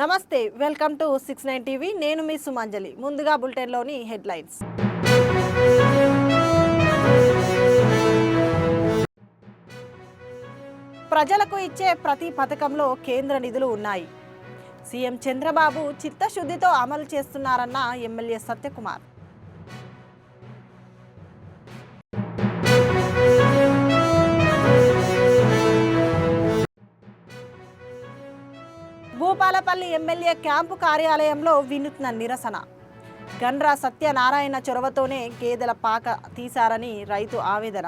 నమస్తే, welcome to 69 TV. నేను మీ సుమంజలి. ముందుగా బులెటిన్లోని హెడ్లైన్స్. ప్రజలకు ఇచ్చే ప్రతి పథకంలో కేంద్ర నిధులు ఉన్నాయి. సీఎం చంద్రబాబు చిత్తశుద్ధితో అమలు చేస్తున్నారన్న MLA Satyakumar. Bhupalpally MLA camp కార్యాలయంలో వినూత్న నిరసన. గండ్ర సత్యనారాయణ చొరవతోనే గేదెల పాక తీశారని రైతు ఆవేదన.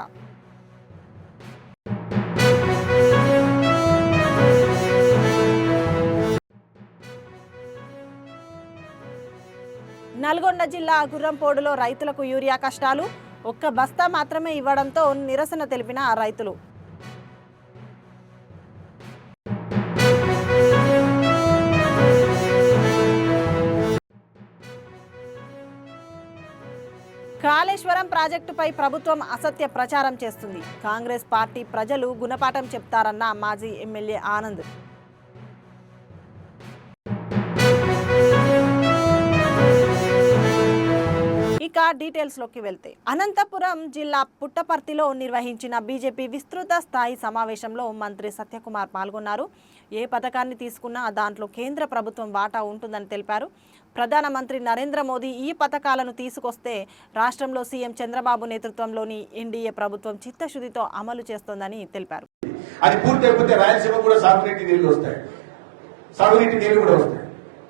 నల్గొండ జిల్లా గుర్రంపోడులో రైతులకు యూరియా కష్టాలు. ఒక్క బస్తా మాత్రమే ఇవ్వడంతో నిరసన తెలిపిన రైతులు. కాళేశ్వరం ప్రాజెక్టుపై ప్రభుత్వం అసత్య ప్రచారం చేస్తుంది. కాంగ్రెస్ పార్టీ ప్రజలు గుణపాఠం చెప్తారన్న మాజీ ఎమ్మెల్యే ఆనంద్. ఇక డీటెయిల్స్లోకి వెళ్తే, అనంతపురం జిల్లా పుట్టపర్తిలో నిర్వహించిన బీజేపీ విస్తృత స్థాయి సమావేశంలో మంత్రి సత్యకుమార్ పాల్గొన్నారు. ఏ పథకాన్ని తీసుకున్నా దాంట్లో కేంద్ర ప్రభుత్వం వాటా ఉంటుందని తెలిపారు. ప్రధానమంత్రి నరేంద్ర మోదీ ఈ పథకాలను తీసుకొస్తే రాష్ట్రంలో సీఎం చంద్రబాబు నేతృత్వంలోని ఎన్డీఏ ప్రభుత్వం చిత్తశుద్ధితో అమలు చేస్తోందని తెలిపారు. అది పూర్తయిపోతే రాయలసీమ కూడా సాగునీటి నీళ్లు కూడా వస్తాయి.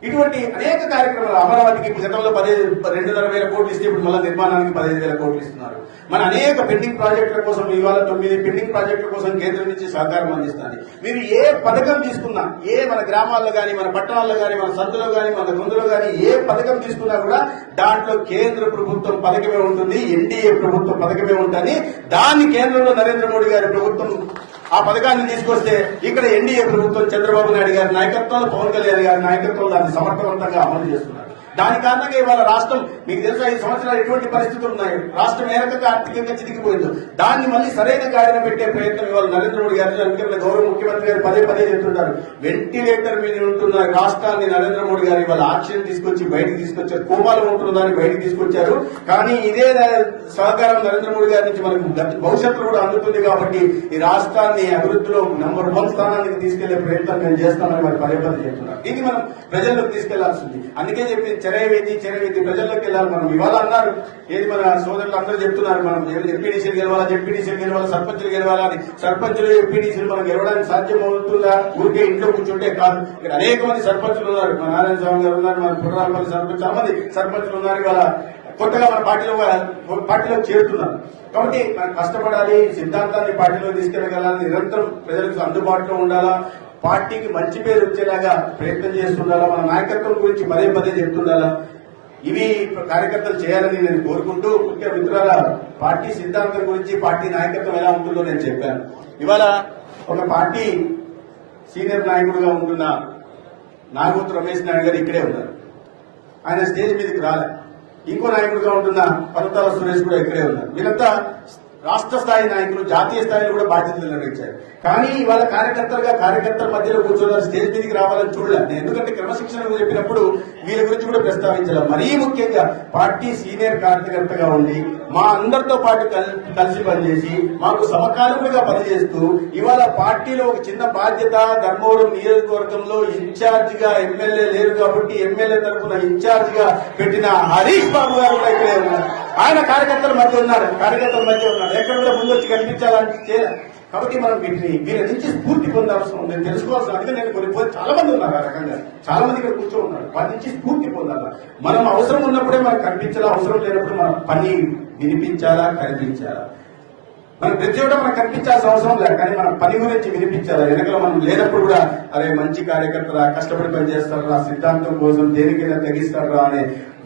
ఇటువంటి అనేక కార్యక్రమాలు అమరావతికి గతంలో 2,500 కోట్లు ఇస్తే ఇప్పుడు మళ్ళీ నిర్మాణానికి 15,000 కోట్లు ఇస్తున్నారు. మన అనేక పెండింగ్ ప్రాజెక్టుల కోసం ఇవాళ 9 పెండింగ్ ప్రాజెక్టుల కోసం కేంద్రం నుంచి సహకారం అందిస్తుంది. మీరు ఏ పథకం తీసుకున్నా, మన గ్రామాల్లో కానీ, మన పట్టణాల్లో కానీ, మన సందులో కానీ, మన గొంతులో కానీ ఏ పథకం తీసుకున్నా కూడా దాంట్లో కేంద్ర ప్రభుత్వం పథకమే ఉంటుంది, ఎన్డీఏ ప్రభుత్వం పథకమే ఉంటుంది. దాన్ని కేంద్రంలో నరేంద్ర మోడీ గారి ప్రభుత్వం ఆ పథకాన్ని తీసుకొస్తే ఇక్కడ ఎన్డీఏ ప్రభుత్వం చంద్రబాబు నాయుడు గారి నాయకత్వంలో, పవన్ కళ్యాణ్ గారి నాయకత్వంలో దాన్ని సమర్థవంతంగా అమలు చేస్తున్నారు. దాని కారణంగా ఇవాళ రాష్ట్రం, మీకు తెలుసా 5 సంవత్సరాలు ఎటువంటి పరిస్థితులు ఉన్నాయి, రాష్ట్రం ఏ రకంగా ఆర్థికంగా చితికిపోయిందో దాన్ని మళ్ళీ సరైన గాడిన పెట్టే ప్రయత్నం ఇవాళ నరేంద్ర మోడీ గారు, గౌరవ ముఖ్యమంత్రి గారు పదే చెప్తుంటారు. వెంటిలేటర్ మీద ఉంటున్న రాష్ట్రాన్ని నరేంద్ర మోడీ గారు ఇవాళ ఆక్సిజన్ తీసుకొచ్చి బయటకు తీసుకొచ్చారు. కోమాలో ఉంటున్న దాన్ని బయటకు తీసుకొచ్చారు. కానీ ఇదే సహకారం నరేంద్ర మోడీ గారి నుంచి మనకు భవిష్యత్తులో కూడా అందుతుంది. కాబట్టి ఈ రాష్ట్రాన్ని అభివృద్ధిలో నంబర్ 1 స్థానానికి తీసుకెళ్లే ప్రయత్నం మేము చేస్తామని వారు పదే చెప్తున్నారు. దీన్ని మనం ప్రజల్లోకి తీసుకెళ్లాల్సింది. అందుకే చెప్పి చెరవేది ప్రజల్లోకి వెళ్ళాలి. మనం ఇవాళ అన్నారు, ఏది మన సోదరులు అందరూ చెప్తున్నారు, మనం ఎంపీడీసీలు గెలవాలా, జెడ్పీడీసీలు గెలవాలా, సర్పంచులు గెలవాలా అని. సర్పంచులు ఎంపీడీసీలు మనం గెలవడానికి సాధ్యం అవుతుందా? ఊరికే ఇంట్లో కూర్చుంటే కాదు. ఇక్కడ అనేక మంది సర్పంచులు ఉన్నారు. మన నారాయణ స్వామి గారు ఉన్నారు, మన పుట్టరాలపల్లి సర్పంచ్, చాలా మంది సర్పంచులు ఉన్నారు. ఇవాళ కొత్తగా మన పార్టీలో చేరుతున్నారు. కాబట్టి మనం కష్టపడాలి, సిద్ధాంతాన్ని పార్టీలో తీసుకెళ్లగలాలి, నిరంతరం ప్రజలకు అందుబాటులో ఉండాలా, పార్టీకి మంచి పేరు వచ్చేలాగా ప్రయత్నం చేస్తుండాలా, మన నాయకత్వం గురించి పదే చెప్తుండాలా. ఇవి కార్యకర్తలు చేయాలని నేను కోరుకుంటూ, ముఖ్య మిత్రుల పార్టీ సిద్ధాంతం గురించి, పార్టీ నాయకత్వం ఎలా ఉంటుందో నేను చెప్పాను. ఇవాళ ఒక పార్టీ సీనియర్ నాయకుడిగా ఉంటున్న నాగూతు రమేష్ నాయుడు గారు ఇక్కడే ఉన్నారు. ఆయన స్టేజ్ మీదకి రాలే. ఇంకో నాయకుడిగా ఉంటున్న పర్వతాల సురేష్ కూడా ఇక్కడే ఉన్నారు. వీళ్ళంతా రాష్ట్ర స్థాయి నాయకులు, జాతీయ స్థాయిలో కూడా బాధ్యతలు నిర్వహించారు. కానీ ఇవాళ కార్యకర్తల మధ్యలో కూర్చోవాలి, స్టేజ్ మీదకి రావాలని చూడలేదు. ఎందుకంటే క్రమశిక్షణ చెప్పినప్పుడు వీళ్ళ గురించి కూడా ప్రస్తావించాలి. మరీ ముఖ్యంగా పార్టీ సీనియర్ కార్యకర్తగా ఉండి మా అందరితో పాటు కలిసి పనిచేసి మాకు సమకాలీనంగా పనిచేస్తూ ఇవాళ పార్టీలో ఒక చిన్న బాధ్యత, ధర్మవరం నియోజకవర్గంలో ఇన్ఛార్జ్ గా ఎమ్మెల్యే లేరు కాబట్టి ఎమ్మెల్యే తరఫున ఇన్ఛార్జ్ గా పెట్టిన హరీష్ బాబు గారు కూడా ఇక్కడే ఉన్నారు. ఆయన కార్యకర్తల మధ్య ఉన్నారు. ఎక్కడ కూడా ముందు వచ్చి కనిపించాలని చేయాలి. కాబట్టి మనం వీళ్ళ నుంచి స్ఫూర్తి పొందాల్సిన ఉంది. నేను తెలుసుకోవాల్సిన, అందుకే నేను కొన్ని చాలా మంది ఉన్నారు ఆ రకంగా, చాలా మంది ఇక్కడ కూర్చో ఉన్నారు. వారి నుంచి స్ఫూర్తి పొందాలా. మనం అవసరం ఉన్నప్పుడే మనకు కనిపించాలా, అవసరం లేనప్పుడు మన పని వినిపించాలా, కనిపించాలా. మనం ప్రతి ఒక్కటి మనకు కనిపించాల్సిన అవసరం లేదు, కానీ మన పని గురించి వినిపించాలా. వెనకలో మనం లేనప్పుడు కూడా అరే మంచి కార్యకర్తరా, కష్టపడి పనిచేస్తారా, సిద్ధాంతం కోసం దేనికైనా తెగిస్తారా అనే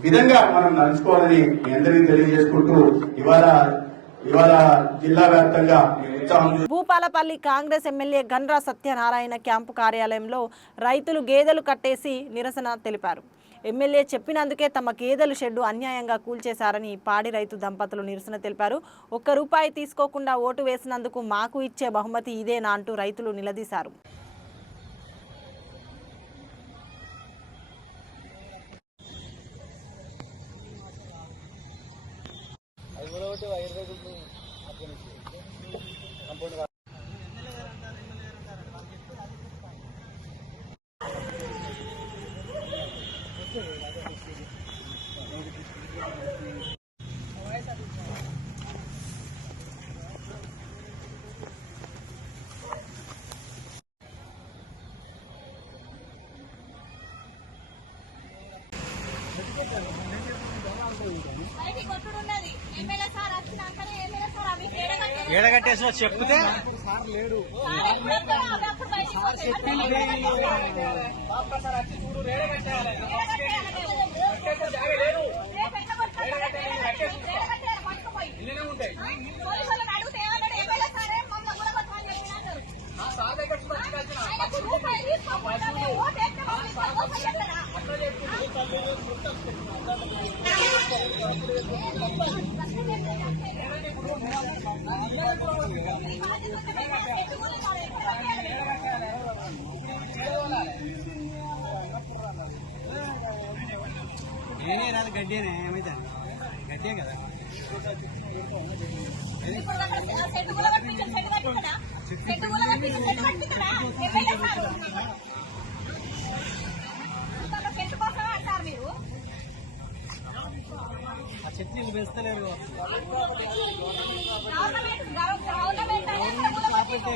విధంగా మనం నడుచుకోవాలని మీ అందరికీ తెలియజేసుకుంటూ ఇవాళ జిల్లా వ్యాప్తంగా భూపాలపల్లి కాంగ్రెస్ ఎమ్మెల్యే గండ్ర సత్యనారాయణ క్యాంపు కార్యాలయంలో రైతులు గేదెలు కట్టేసి నిరసన తెలిపారు. ఎమ్మెల్యే చెప్పినందుకే తమ గేదెలు షెడ్డు అన్యాయంగా కూల్చేశారని పాడి రైతు దంపతులు నిరసన తెలిపారు. ₹1 తీసుకోకుండా ఓటు వేసినందుకు మాకు ఇచ్చే బహుమతి ఇదేనా అంటూ రైతులు నిలదీశారు. ఏడగట్టేసి చెప్తే నేనే రాదు గడ్డేనే ఏమైతే గడ్డే కదా ఆ చెట్లు పెంచలేరు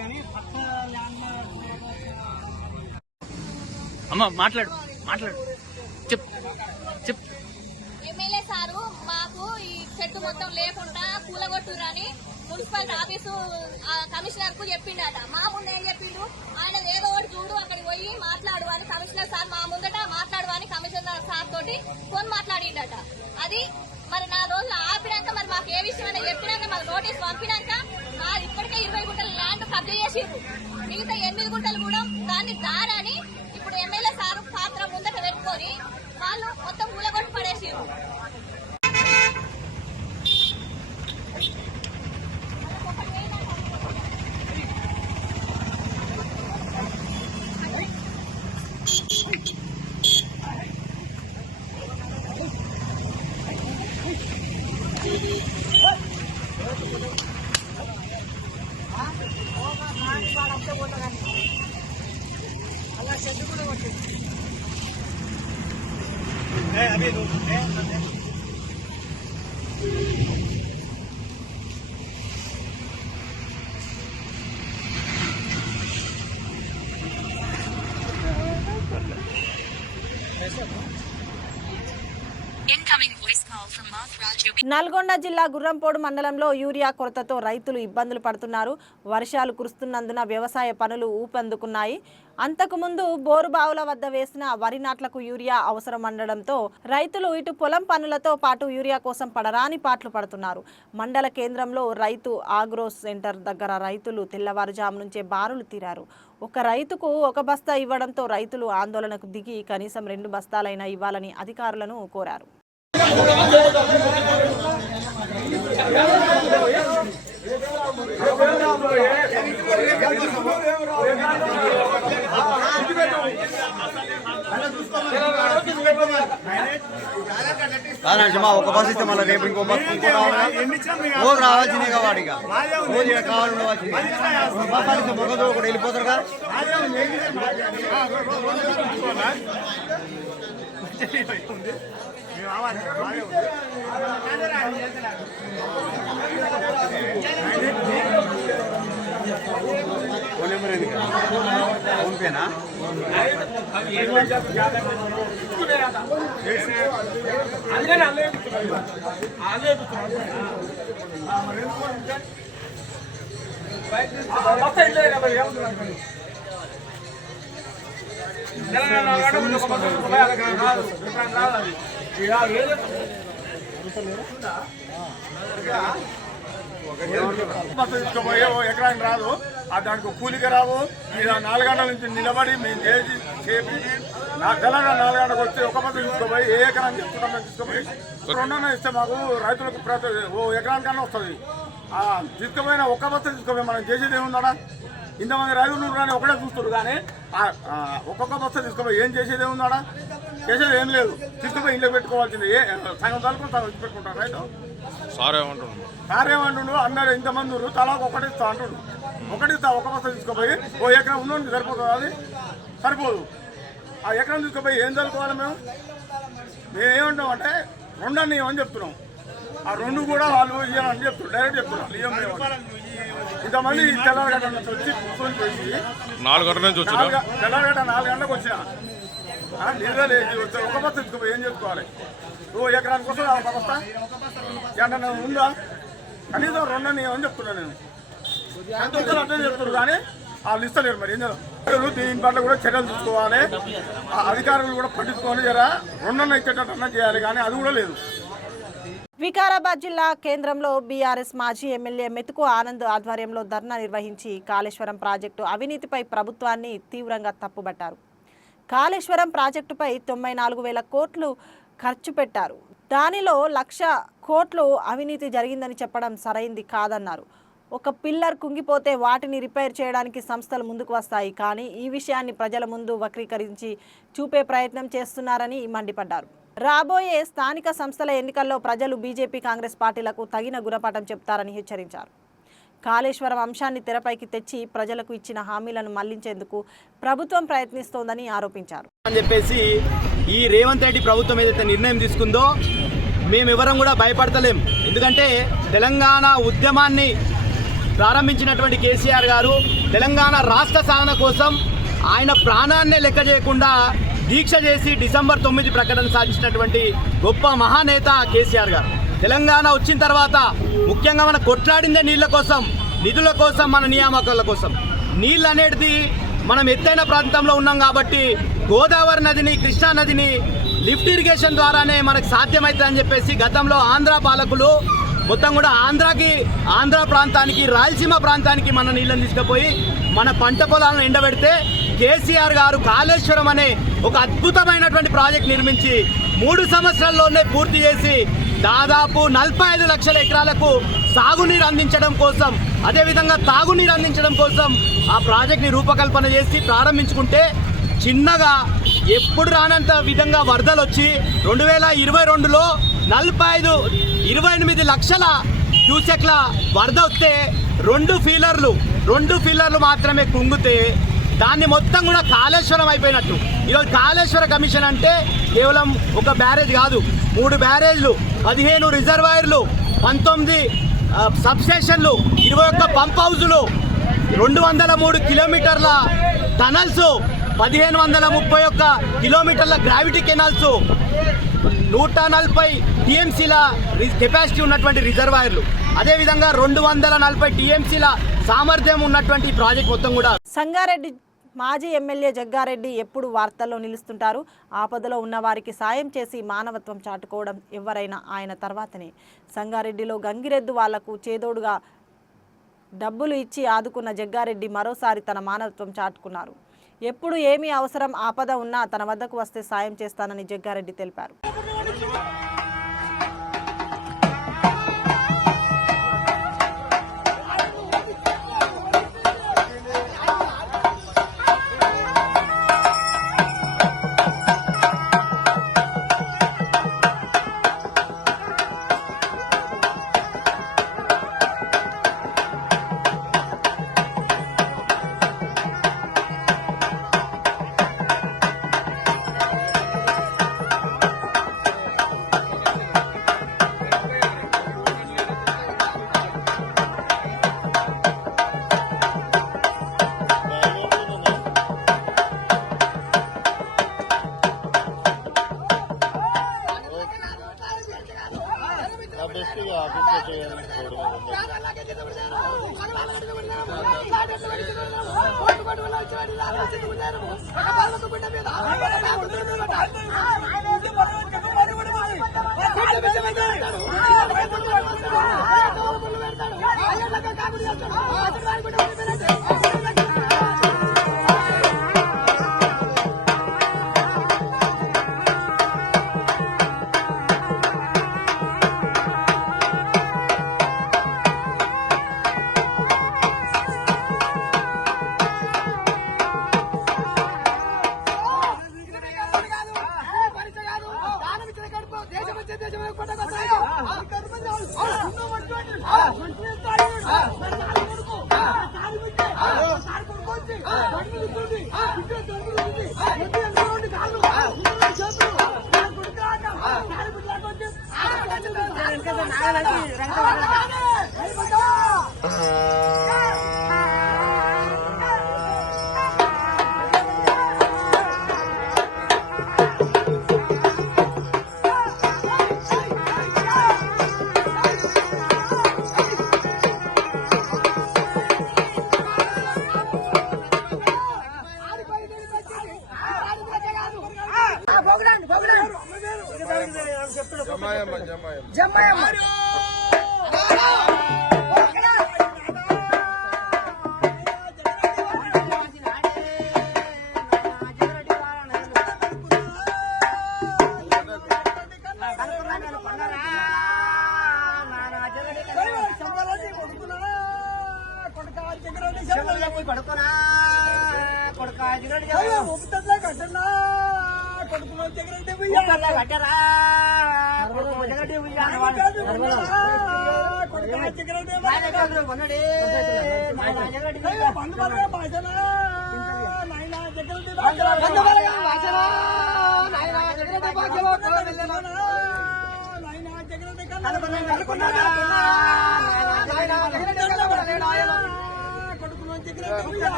కానీ పక్క అమ్మ మాట్లాడు చెప్ ఎమ్మెల్యే సారు మాకు ఈ చెట్టు మొత్తం లేకుండా కూలగొట్టురని మున్సిపాలిటీ ఆఫీసు కమిషనర్ కు చెప్పిండట. మా ముందు ఏం చెప్పిండు, ఆయన ఏదో ఒకటి చూడు అక్కడికి పోయి మాట్లాడు అని కమిషనర్ సార్ మా ముందట మాట్లాడు అని కమిషనర్ సార్ తోటి ఫోన్ మాట్లాడిండట. అది మరి నా రోజులు ఆపినాక మరి మాకు ఏ విషయం అయినా చెప్పినాక మాకు నోటీస్ పంపినాక ఇప్పటికే 20 గుంటల ల్యాండ్ కబ్జా చేసిర్రు. మిగతా 8 గుంటలు కూడా దాన్ని దారని ఇప్పుడు ఎమ్మెల్యే సారు పాత్ర ముందట పెట్టుకొని వాళ్ళు మొత్తం కూలగొట్టి పడేసిర్రు. నల్గొండ జిల్లా గుర్రంపోడు మండలంలో యూరియా కొరతతో రైతులు ఇబ్బందులు పడుతున్నారు. వర్షాలు కురుస్తున్నందున వ్యవసాయ పనులు ఊపందుకున్నాయి. అంతకుముందు బోరుబావుల వద్ద వేసిన వరి నాట్లకు యూరియా అవసరం ఉండడంతో రైతులు ఇటు పొలం పనులతో పాటు యూరియా కోసం పడరాని పాట్లు పడుతున్నారు. మండల కేంద్రంలో రైతు ఆగ్రో సెంటర్ దగ్గర రైతులు తెల్లవారుజాము నుంచే బారులు తీరారు. ఒక రైతుకు 1 బస్తా ఇవ్వడంతో రైతులు ఆందోళనకు దిగి కనీసం 2 బస్తాలైనా ఇవ్వాలని అధికారులను కోరారు. ఒక బస్ ఇస్తే మళ్ళీ రేపు ఇంకో బస్ రోజు రావాల్సిందే వాడిగా రోజు కావాలి ఒకటి వెళ్ళిపోతారు కదా. ఫోన్ పేనా ఎకరానికి రాదు, దానికి కూలికి రావు. 4 గంటల నుంచి నిలబడి మేము చేసి తెలంగాణ 4 గంటలకు వస్తే 1 బస్సు తీసుకుపోయి ఏ ఎకరాన్ని తీసుకుంటాం తీసుకుపోయి 2 ఇస్తే మాకు రైతులకు ఎకరానికన్నా వస్తుంది. తీసుకుపోయిన 1 బస్సు తీసుకుపోయి మనం చేసేది ఏముందా? ఇంతమంది రైతులు కానీ ఒకటే చూస్తారు కానీ ఒక్కొక్క బస్తా తీసుకుపోయి ఏం చేసేది ఏముందా? చేసేది ఏం లేదు. తీసుకుపోయి ఇంట్లో పెట్టుకోవాల్సింది. సగం తలుపు సగం పెట్టుకుంటారు రైతు. సార్ ఏమంటుండు? అందరూ ఇంతమంది తలా ఒకటి ఇస్తా అంటుండు. ఒకటి ఇస్తా, ఒక బస్తా తీసుకుపోయి ఓ ఎకరం ఉన్నోడికి సరిపోతుంది. అది సరిపోదు. ఆ ఎకరం తీసుకుపోయి ఏం చదువుకోవాలి? మేము ఏమంటామంటే రెండని అని చెప్తున్నాం. ఆ రెండు కూడా వాళ్ళు ఇవ్వాలని చెప్తున్నారు. డైరెక్ట్ చెప్తున్నారు ఇవ్వం మేము. ఇంతమంది తెల్లగడ్డ నుంచి వచ్చి కూర్చొని పోయి 4 గంటల నుంచి వచ్చి తెల్లగడ్డ 4 గంటలకు వచ్చిన నిద్ర లేదు. ఒక బస్తా తీసుకుపోయి ఏం చేసుకోవాలి? ఓ ఎకరానికి వస్తుంది ఒక బస్తా ఎండ ఉందా? కనీసం రెండని అని చెప్తున్నా నేను. ఎంత అర్థం చెప్తున్నారు కానీ వాళ్ళు ఇస్తలేరు. మరి ఏం చేయాలి? దీని పట్ల కూడా చర్యలు తీసుకోవాలి. అధికారులు కూడా పట్టించుకోవాలి. జరా రెండన్న ఇచ్చేటట్టు చేయాలి కానీ అది కూడా లేదు. వికారాబాద్ జిల్లా కేంద్రంలో బీఆర్ఎస్ మాజీ ఎమ్మెల్యే మెతుకు ఆనంద్ ఆధ్వర్యంలో ధర్నా నిర్వహించి కాళేశ్వరం ప్రాజెక్టు అవినీతిపై ప్రభుత్వాన్ని తీవ్రంగా తప్పుబట్టారు. కాళేశ్వరం ప్రాజెక్టుపై 94,000 కోట్లు ఖర్చు పెట్టారు. దానిలో 1,00,000 కోట్లు అవినీతి జరిగిందని చెప్పడం సరైంది కాదన్నారు. ఒక పిల్లర్ కుంగిపోతే వాటిని రిపేర్ చేయడానికి సంస్థలు ముందుకు వస్తాయి. కానీ ఈ విషయాన్ని ప్రజల ముందు వక్రీకరించి చూపే ప్రయత్నం చేస్తున్నారని మండిపడ్డారు. రాబోయే స్థానిక సంస్థల ఎన్నికల్లో ప్రజలు బీజేపీ కాంగ్రెస్ పార్టీలకు తగిన గుణపాఠం చెప్తారని హెచ్చరించారు. కాళేశ్వరం అంశాన్ని తెరపైకి తెచ్చి ప్రజలకు ఇచ్చిన హామీలను మళ్లించేందుకు ప్రభుత్వం ప్రయత్నిస్తోందని ఆరోపించారు. అని చెప్పేసి ఈ రేవంత్ రెడ్డి ప్రభుత్వం ఏదైతే నిర్ణయం తీసుకుందో మేమెవరం కూడా భయపడతలేం. ఎందుకంటే తెలంగాణ ఉద్యమాన్ని ప్రారంభించినటువంటి కేసీఆర్ గారు తెలంగాణ రాష్ట్ర సాధన కోసం ఆయన ప్రాణాన్నే లెక్క చేయకుండా దీక్ష చేసి డిసెంబర్ 9 ప్రకటన సాధించినటువంటి గొప్ప మహానేత కేసీఆర్ గారు. తెలంగాణ వచ్చిన తర్వాత ముఖ్యంగా మనం కొట్లాడిందే నీళ్ల కోసం, నిధుల కోసం, మన నియామకాల కోసం. నీళ్ళు అనేది మనం ఎత్తైన ప్రాంతంలో ఉన్నాం కాబట్టి గోదావరి నదిని, కృష్ణా నదిని లిఫ్ట్ ఇరిగేషన్ ద్వారానే మనకు సాధ్యమవుతుందని చెప్పేసి గతంలో ఆంధ్ర పాలకులు మొత్తం కూడా ఆంధ్ర ప్రాంతానికి, రాయలసీమ ప్రాంతానికి మన నీళ్ళని తీసుకుపోయి మన పంట పొలాలను ఎండబెడితే కేసీఆర్ గారు కాళేశ్వరం అనే ఒక అద్భుతమైనటువంటి ప్రాజెక్ట్ నిర్మించి 3 సంవత్సరాల్లోనే పూర్తి చేసి దాదాపు 45 లక్షల ఎకరాలకు సాగునీరు అందించడం కోసం, అదేవిధంగా తాగునీరు అందించడం కోసం ఆ ప్రాజెక్ట్ని రూపకల్పన చేసి ప్రారంభించుకుంటే చిన్నగా ఎప్పుడు రానంత విధంగా వరదలు వచ్చి 2022లో 28 లక్షల క్యూసెక్ల వరద వస్తే 2 ఫీలర్లు మాత్రమే కుంగితే దాన్ని మొత్తం కూడా కాళేశ్వరం అయిపోయినట్టు. ఈరోజు కాళేశ్వర కమిషన్ అంటే కేవలం ఒక బ్యారేజ్ కాదు, 3 బ్యారేజ్లు, 15 రిజర్వాయర్లు, 19 సబ్స్టేషన్లు, 21 పంప్ హౌజులు, 203 కిలోమీటర్ల టనల్స్, 1531 కిలోమీటర్ల గ్రావిటీ కెనాల్స్, 140 టీఎంసీల కెపాసిటీ ఉన్నటువంటి రిజర్వాయర్లు, అదేవిధంగా 240 టీఎంసీల సామర్థ్యం ఉన్నటువంటి ప్రాజెక్ట్ మొత్తం కూడా. సంగారెడ్డి మాజీ ఎమ్మెల్యే జగ్గారెడ్డి ఎప్పుడు వార్తల్లో నిలుస్తుంటారు. ఆపదలో ఉన్న వారికి సాయం చేసి మానవత్వం చాటుకోవడం ఎవరైనా ఆయన తర్వాతనే. సంగారెడ్డిలో గంగిరెద్దు వాళ్లకు చేదోడుగా డబ్బులు ఇచ్చి ఆదుకున్న జగ్గారెడ్డి మరోసారి తన మానవత్వం చాటుకున్నారు. ఎప్పుడు ఏమీ అవసరం ఆపద ఉన్నా తన వద్దకు వస్తే సాయం చేస్తానని జగ్గారెడ్డి తెలిపారు.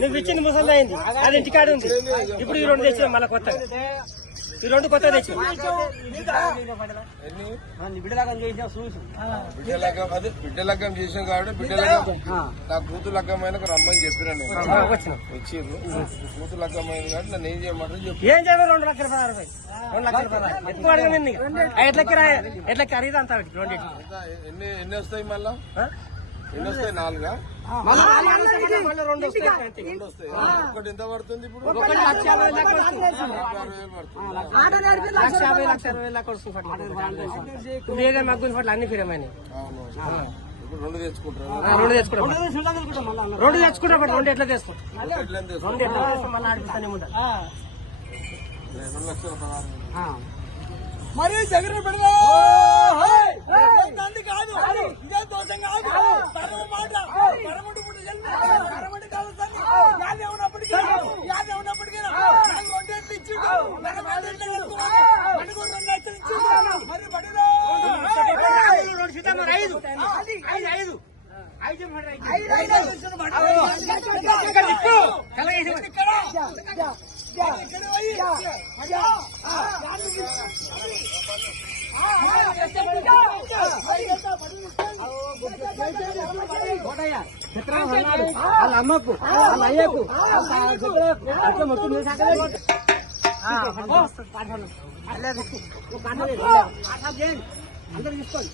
నువ్వు ఇచ్చింది ముసలి అయింది, అది ఇంటికాడ ఉంది. ఇప్పుడు ఈ రెండు తెచ్చిన మళ్ళీ కొత్త, ఈ రెండు కొత్త తెచ్చి బిడ్డ లగ్గం చేసాం కాబట్టి బిడ్డ లగ్గం నా కూతురు లగ్గమైన రమ్మని చెప్పినా నేను వచ్చిండ్రు. కూతురు లగ్గమైన కాబట్టి నన్ను ఏం చేయమంటారు చెప్పి ఏం చేయాలి. 2,16,000 ఎక్కువ అడగండి. ఎట్లకి అడిగితే అంత రెండు ఎన్ని వస్తాయి మళ్ళా? ఎన్ని వస్తాయి? 4 రెండు వస్తాయి. ఒకటి ఎంత పడుతుంది ఇప్పుడు? 1,50,000 అన్ని ఫిరమైన ఇప్పుడు 2 తెచ్చుకుంటారు. 2 తెచ్చుకుంటా 2 తెచ్చుకుంటా. 2 ఎట్లా తెస్తాం? 2 ఎట్లా తెస్తాం? మళ్ళీ ఆడిపిస్తానే ఉంటా. 2 లక్షల 16 మరి జగన్ పెడదా కాదు, ఇదే దోషం కాదు. పరమ మాట పరముడు పుట్టి పరముడి కాదు ఉన్నప్పటికీ రెండేట్లు ఇచ్చిండు. 2 లక్షలు ఇచ్చిండు. మరి పడిరా 5 వాళ్ళ అమ్మకు వాళ్ళ అయ్యకు మొత్తం అందరూ తీసుకోండి.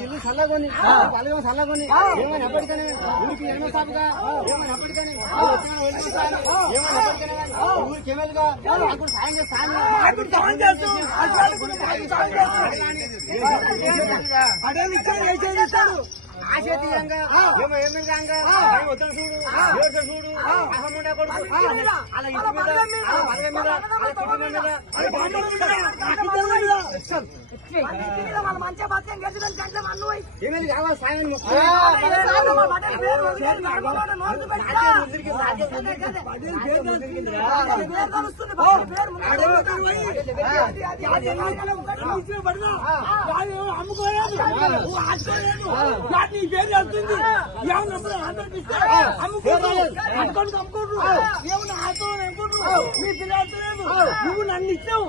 ఇల్లు చల్లగొని చల్లగొని ఏమైనా అప్పటికనే ఊరికి ఎన్నో సాపుగా ఏమైనా అప్పటికనే ఏమైనా అప్పటికనే ఊరికి ఎమ్మెల్యేగా సాయం చేస్తాను. ఆశీర్యంగా ఏమైనా వద్దరు చూడు చూడు అహముండా కొడుకు అలా ఇంటి మీద మీద వాళ్ళ మంచిగా బతకం గెలిచిన గంటలు అన్ను ఏమైంది కావాలి సాయం అమ్ముకోలేదు నీ పేరు వెళ్తుంది అమ్ముకోరు ఏమన్నా ఆడుకోవాలి అనుకుంటున్నావు నీ పిల్లలు నువ్వు నన్ను ఇచ్చావు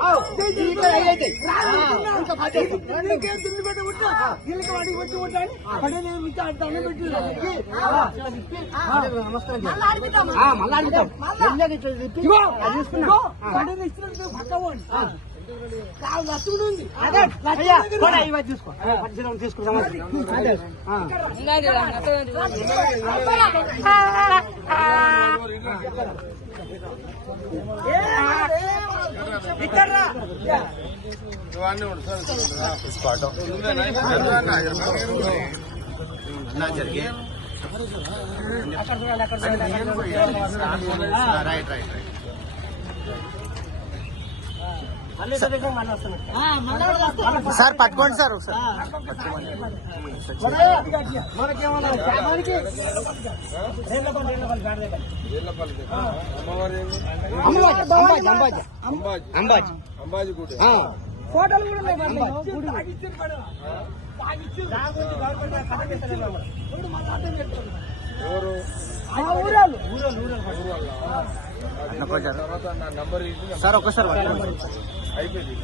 నీకేం తిండి పెట్టి ఉంటా వీళ్ళకి వాడికి వచ్చి ఉంటాను పడే నేను మీకు అన్నం పెట్టి పడే ఇచ్చినట్టు పక్కవండి లక్ష్ముడు ఉంది తీసుకో తీసుకుంటాం జరిగే రైట్ రైట్ సార్ పట్టుకోండి సార్ అంబాజీ గుడి ఫోటోలు కూడా ఎవరు తర్వాత నా నంబర్ సార్ ఒక్కసారి అయిపోయింది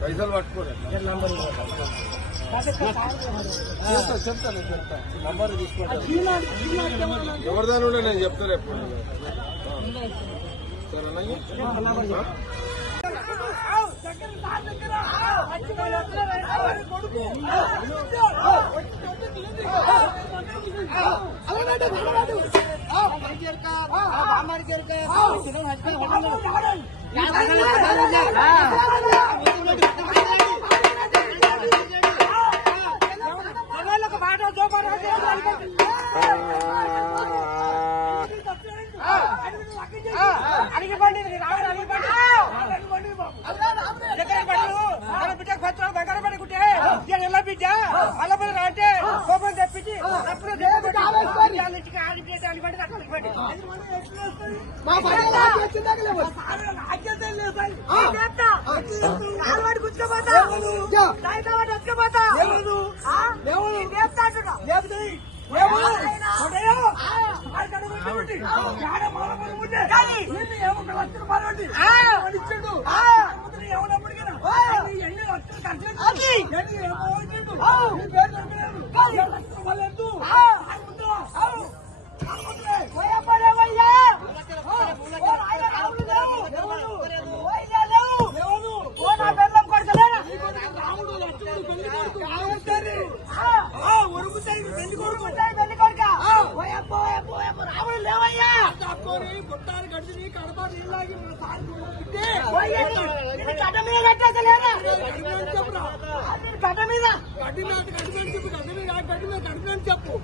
పైసలు పట్టుకోలేదు చెప్తాను నంబర్ తీసుకోండి ఎవరిదాని ఉండే నేను చెప్తాను ఎప్పుడు సరే చెప్పు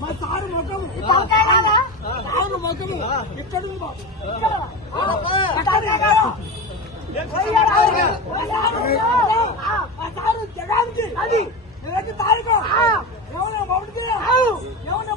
మా సారు ముఖము సారు ముఖము ఇక్కడ సారు జగానికి అది తారీఖు ఏమన్నా బాబుకి ఏమన్నా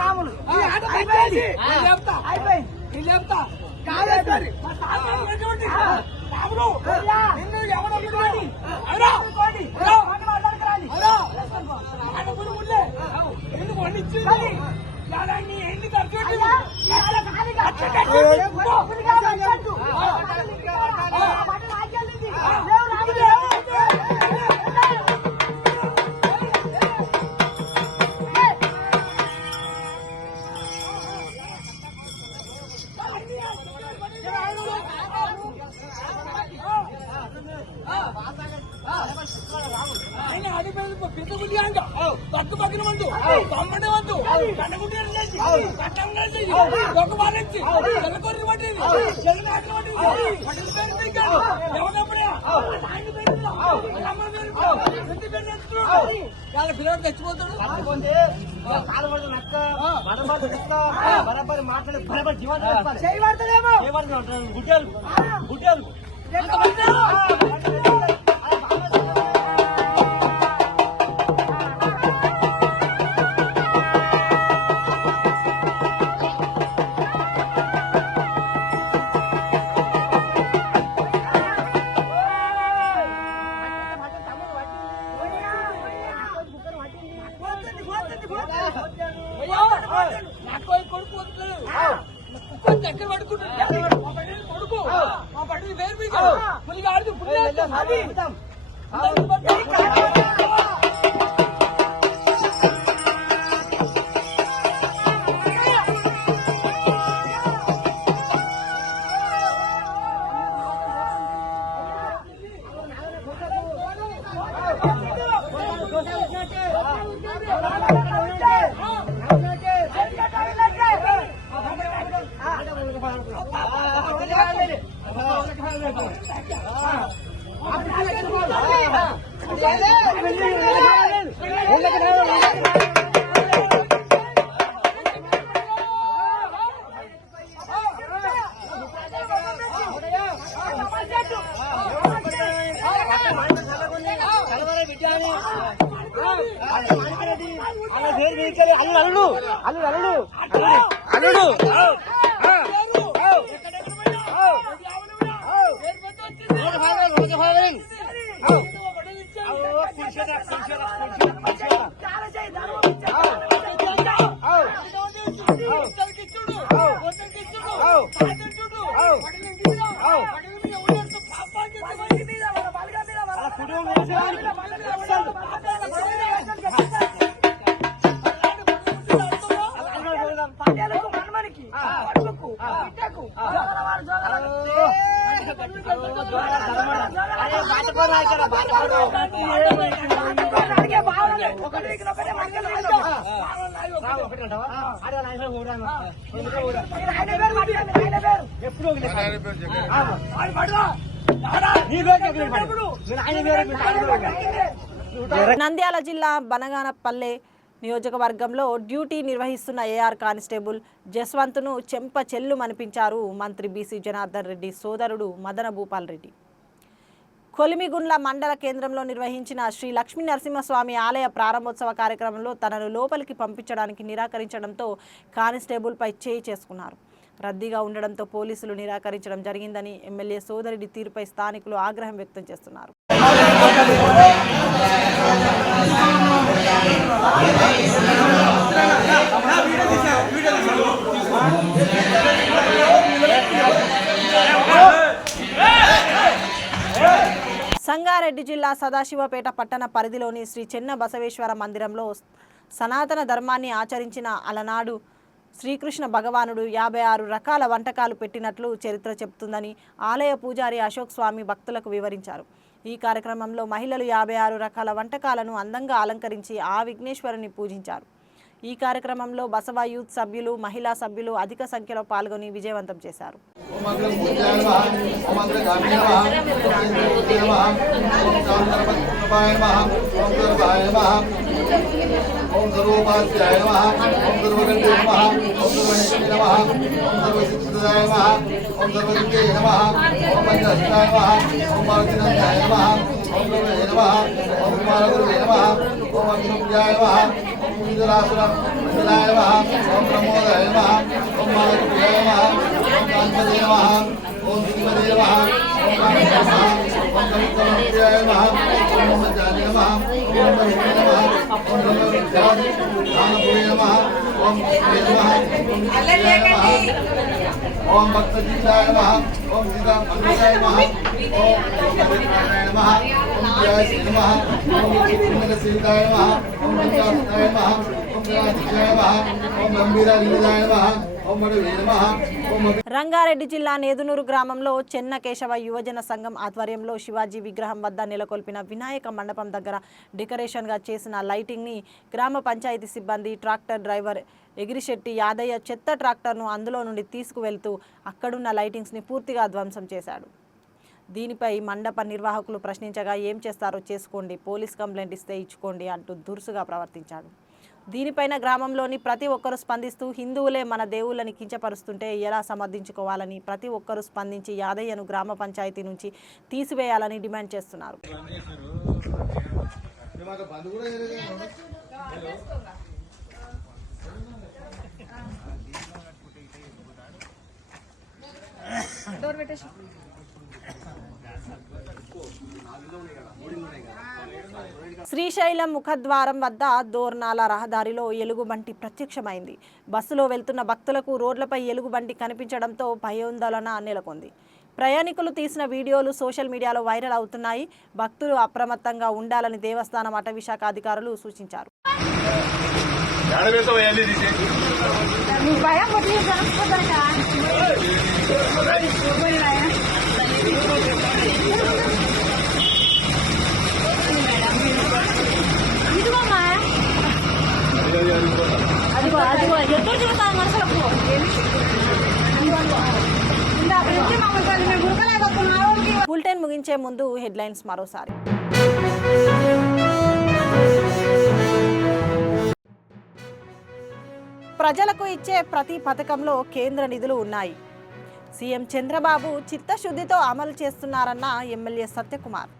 రాములు అయిపోయింది రాములు నిన్ను ఎవరు ఎన్ని ఖర్చు ఆయన ఆడిపోయి పెద్ద గుడ్డి అంట పక్క పక్కన వండు తమ్మడే వద్దు కన్నగుడ్డి కట్టం కలిసి ఒక బాలించి చెల్లకొర్రి పట్టింది చెల్లి నాట్లు పట్టింది పట్టిన పేరు పీకాడు ఎవరప్పుడే ఆయన పేరు అమ్మ పేరు పెద్ద పేరు తెచ్చుకున్నాడు వాళ్ళ పిల్లడు తెచ్చిపోతాడు బరాబర్ మాట్లాడి బరాబర్ జీవనం చేయబడతాడేమో గుడ్డలు గుడ్డలు దగ్గర పడుకుంటాడు కొడుకు మా పడి వేరు మీకు పులిగా ఆడుతూ అల్లుడు అల్లుడు అల్లుడు నంద్యాల జిల్లా బనగానపల్లె నియోజకవర్గంలో డ్యూటీ నిర్వహిస్తున్న ఏఆర్ కానిస్టేబుల్ జస్వంత్ను చెంప చెల్లు మనిపించారు మంత్రి బీసీ జనార్దన్ రెడ్డి సోదరుడు మదన భూపాల్ రెడ్డి. కొలిమిగుండ్ల మండల కేంద్రంలో నిర్వహించిన శ్రీ లక్ష్మీ నరసింహస్వామి ఆలయ ప్రారంభోత్సవ కార్యక్రమంలో తనను లోపలికి పంపించడానికి నిరాకరించడంతో కానిస్టేబుల్పై చేయి చేసుకున్నారు. రద్దీగా ఉండడంతో పోలీసులు నిరాకరించడం జరిగిందని ఎమ్మెల్యే సోదరుడి తీరుపై స్థానికులు ఆగ్రహం వ్యక్తం చేస్తున్నారు. సంగారెడ్డి జిల్లా సదాశివపేట పట్టణ పరిధిలోని శ్రీ చెన్న బసవేశ్వర మందిరంలో సనాతన ధర్మాన్ని ఆచరించిన అలనాడు శ్రీకృష్ణ భగవానుడు 56 రకాల వంటకాలు పెట్టినట్లు చరిత్ర చెబుతుందని ఆలయ పూజారి అశోక్ స్వామి భక్తులకు వివరించారు. ఈ కార్యక్రమంలో మహిళలు 56 రకాల వంటకాలను అందంగా అలంకరించి ఆ విఘ్నేశ్వరుని పూజించారు. ఈ కార్యక్రమంలో బసవ యూత్ సభ్యులు మహిళా సభ్యులు అధిక సంఖ్యలో పాల్గొని విజయవంతం చేశారు. ओम सर्वोपाध्याय नमः ओम सर्वगंधे नमः ओम सर्वनिष्ठे नमः ओम सर्वसिद्धाय नमः ओम सर्वविद्ये नमः ओम पंचहस्ताय नमः ओम मार्गदर्शनाय नमः ओम गुरुवे नमः ओम कुमारगुरुवे नमः ओम अग्निप्रियाय नमः ओम इंद्रासुरम मंडलाय नमः ओम प्रमोदाय नमः ओम मारुतियाय नमः ओम कांतदे नमः ओम श्रीमदे नमः ओम कांतदे नमः ओम कविताय नमः ओम मज्जाने नमः ओम महिमे नमः ओम सर्वविद्यादि दानपुरे नमः ओम श्री नमः ओम भक्तजीताय नमः ओम सीता मंगलाय नमः ఓం సర్వజ్ఞానాయ నమః ఓం జ్ఞానాయ నమః ఓం విష్ణుమనసిద్ధాయ నమః ఓం పంచాక్షరాయ నమః ఓం గణాధికాయ నమః ఓం గంభీరాయ నమః ఓం మధువే నమః ఓం రంగారెడ్డి జిల్లా నేదునూరు గ్రామంలో చెన్న కేశవ యువజన సంఘం ఆధ్వర్యంలో శివాజీ విగ్రహం వద్ద నెలకొల్పిన వినాయక మండపం దగ్గర డెకరేషన్గా చేసిన లైటింగ్ని గ్రామ పంచాయతీ సిబ్బంది ట్రాక్టర్ డ్రైవర్ ఎగిరిశెట్టి యాదయ్య చెత్త ట్రాక్టర్ను అందులో నుండి తీసుకువెళ్తూ అక్కడున్న లైటింగ్స్ని పూర్తిగా ధ్వంసం చేశాడు. దీనిపై మండప నిర్వాహకులు ప్రశ్నించగా ఏం చేస్తారో చేసుకోండి, పోలీస్ కంప్లైంట్ ఇస్తే ఇచ్చుకోండి అంటూ దురుసుగా ప్రవర్తించాడు. దీనిపైన గ్రామంలోని ప్రతి ఒక్కరూ స్పందిస్తూ హిందువులే మన దేవుళ్ళని కించపరుస్తుంటే ఎలా సమర్థించుకోవాలని ప్రతి ఒక్కరూ స్పందించి యాదయ్యను గ్రామ పంచాయతీ నుంచి తీసివేయాలని డిమాండ్ చేస్తున్నారు. శ్రీశైలం ముఖద్వారం వద్ద దోర్నాల రహదారిలో ఎలుగుబంటి ప్రత్యక్షమైంది. బస్సులో వెళ్తున్న భక్తులకు రోడ్లపై ఎలుగుబంటి కనిపించడంతో భయాందోళన నెలకొంది. ప్రయాణికులు తీసిన వీడియోలు సోషల్ మీడియాలో వైరల్ అవుతున్నాయి. భక్తులు అప్రమత్తంగా ఉండాలని దేవస్థానం అటవీ శాఖ అధికారులు సూచించారు. బులెటిన్ ముగించే ముందు హెడ్లైన్స్ మరోసారి. ప్రజలకు ఇచ్చే ప్రతి పథకంలో కేంద్ర నిధులు ఉన్నాయి. సీఎం చంద్రబాబు చిత్తశుద్ధితో అమలు చేస్తున్నారన్న MLA Satyakumar.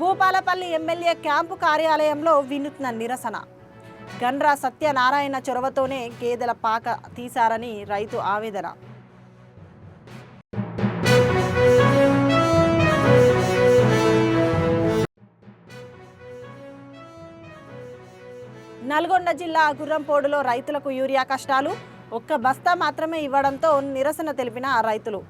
Bhupalpally MLA camp కార్యాలయంలో వినూత్న నిరసన. గండ్రా సత్యనారాయణ చొరవతోనే గేదెల పాక తీశారని రైతు ఆవేదన. నల్గొండ జిల్లా గుర్రంపోడులో రైతులకు యూరియా కష్టాలు. ఒక్క బస్తా మాత్రమే ఇవ్వడంతో నిరసన తెలిపిన రైతులు.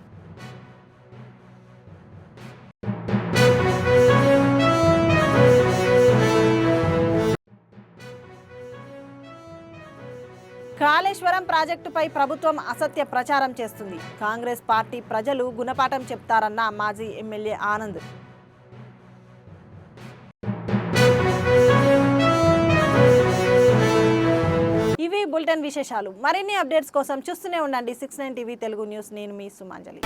కాళేశ్వరం ప్రాజెక్టుపై ప్రభుత్వం అసత్య ప్రచారం చేస్తుంది. కాంగ్రెస్ పార్టీ ప్రజలు గుణపాఠం చెప్తారన్న మాజీ ఎమ్మెల్యే ఆనంద్. ఇవి బులెటిన్ విశేషాలు. మరిన్ని అప్డేట్స్ కోసం చూస్తూనే ఉండండి 69 టీవీ తెలుగు న్యూస్. నేను మీ సుమాంజలి.